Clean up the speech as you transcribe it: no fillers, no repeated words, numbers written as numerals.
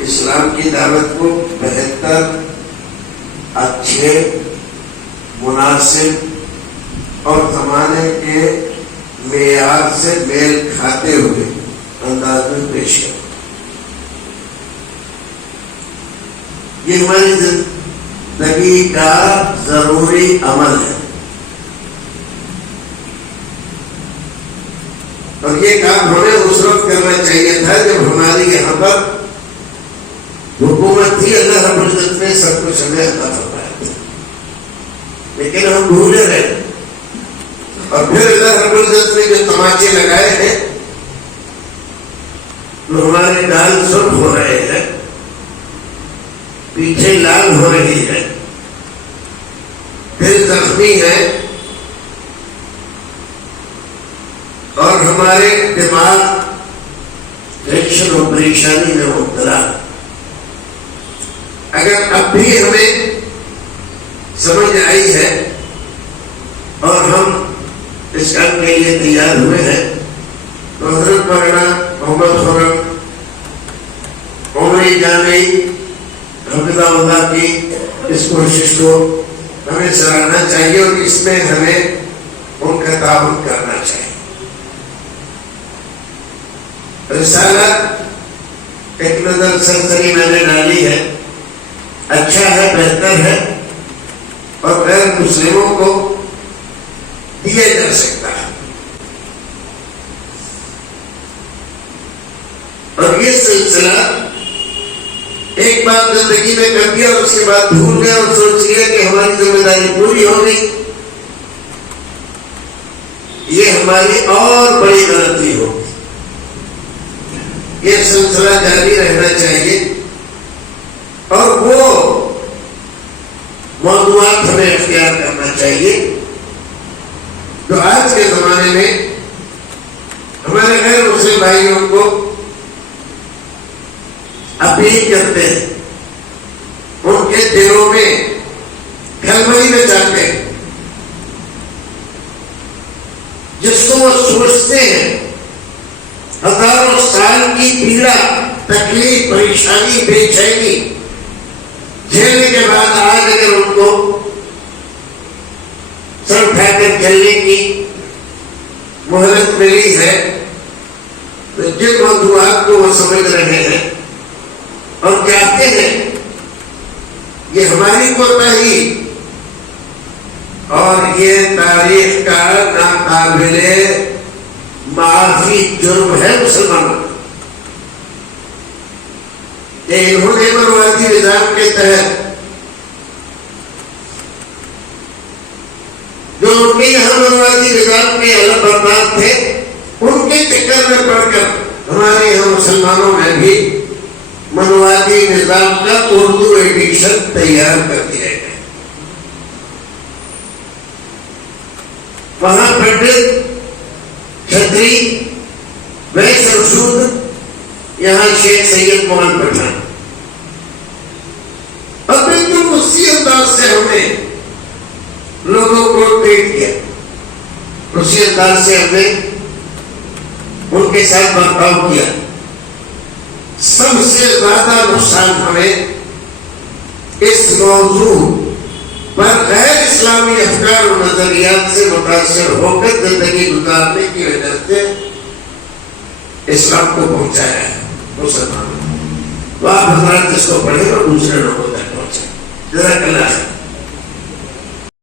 اسلام کی دعوت کو بہتر، اچھے، مناسب اور زمانے کے معیار سے میل کھاتے ہوئے انداز میں پیش کریں. یہ ہماری زندگی کا ضروری عمل ہے، اور یہ کام ہمیں اس وقت کرنا چاہیے تھا جب ہماری یہاں پر حکومت تھی. اللہ رب العزت نے سب کچھ ہمیں عطا فرمایا تھا، لیکن ہم بھولے رہے. اور پھر اللہ رب العزت نے جو تماچے لگائے ہیں تو ہمارے دال سرخ ہو رہے ہیں، پیچھے لال ہو رہی ہے، پھر زخمی ہے، اور ہمارے دماغ ٹینشن اور پریشانی میں مبتلا. اگر اب بھی ہمیں سمجھ آئی ہے اور ہم اس کام کے لیے تیار ہوئے ہیں تو حضرت مولانا محمد خرم عمری جامعی حفظہ اللہ کی اس کوشش کو ہمیں سراہنا چاہیے اور اس میں ہمیں ان کا تعاون کرنا چاہیے. رسالہ ایک نظر سرسری میں نے ڈالی ہے، اچھا ہے، بہتر ہے اور غیر مسلموں کو دیا جا سکتا ہے. اور یہ سلسلہ ایک بات زندگی میں کر دیا اور اس کے بعد بھول گئے اور سوچ لیا کہ ہماری ذمہ داری پوری ہو گئی، یہ ہماری اور بڑی غلطی ہوگی. یہ سلسلہ جاری رہنا چاہیے اور وہ موضوعات ہمیں اختیار کرنا چاہیے جو آج کے زمانے میں ہمارے غیر مسلم بھائیوں کو اپیل کرتے ہیں، ان کے دلوں میں گھرمائی میں جاتے ہیں، جس کو وہ سوچتے ہیں ہزاروں سال کی پیڑا، تکلیف، پریشانی، بے چینی جھیلنے کے بعد آج اگر ان کو سر اٹھا کر چلنے کی مہلت ملی ہے تو جن موضوعات کو وہ سمجھ رہے ہیں اور چاہتے ہیں یہ ہماری کوتاہی اور یہ تاریخ کا ناقابل معافی جرم ہے مسلمانوں کہ انہوں نے مروادی نظام کے تحت جو ان کے یہاں مروادی نظام کے علم بردار تھے ان کے چکر میں پڑھ کر ہمارے یہاں مسلمانوں میں بھی منوادی نظام کا اردو ایڈیشن تیار کر دیا گیا. وہاں پنڈت، چھتری، ویس رسود، یہاں شیخ سید مولانا پٹھان. اور بالکل اسی انداز سے ہم نے لوگوں کو ٹریٹ کیا، اسی انداز سے ہم نے ان کے ساتھ برتاؤ کیا. سب سے زیادہ نقصان ہمیں اس موضوع پر غیر اسلامی افکار و نظریات سے متاثر ہو کر زندگی گزارنے کی وجہ سے اسلام کو پہنچایا ہے مسلمانوں. تو آپ حضرات اس کو پڑھیں اور دوسرے لوگوں تک پہنچائیں. جزاک اللہ خیر.